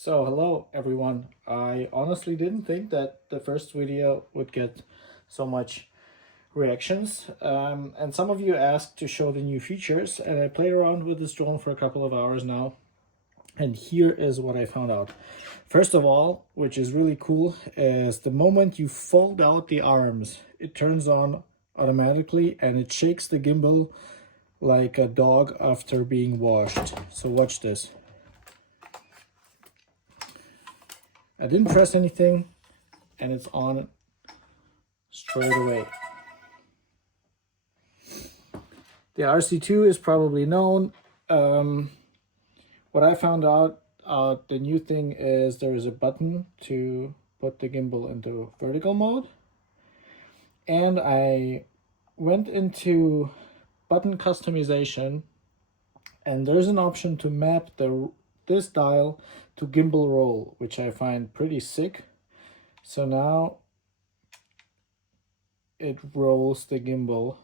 So hello everyone. I honestly didn't think that the first video would get so much reactions. And some of you asked to show the new features, and I played around with this drone for a couple of hours now. And here is what I found out. First of all, which is really cool, is the moment you fold out the arms, it turns on automatically and it shakes the gimbal like a dog after being washed. So watch this. I didn't press anything and it's on straight away. The RC2 is probably known. What I found out, the new thing is there is a button to put the gimbal into vertical mode. And I went into button customization and there's an option to map this dial to gimbal roll, which I find pretty sick. So now it rolls the gimbal,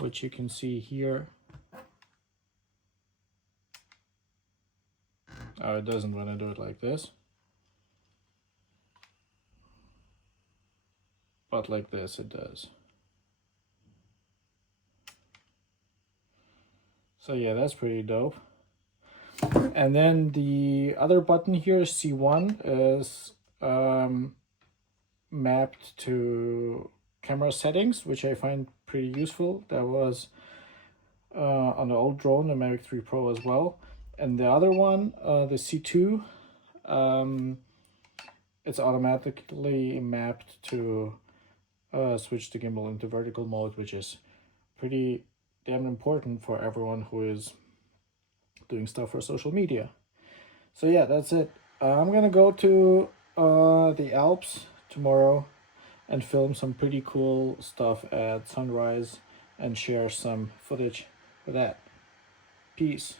which you can see here. Oh, it doesn't when I do it like this. But like this it does. So yeah, that's pretty dope. And then the other button here, C1, is mapped to camera settings, which I find pretty useful. That was on the old drone, the Mavic 3 Pro as well. And the other one, the C2, it's automatically mapped to switch the gimbal into vertical mode, which is pretty damn important for everyone who is doing stuff for social media. So yeah, that's it. I'm gonna go to the Alps tomorrow and film some pretty cool stuff at sunrise and share some footage for that. Peace.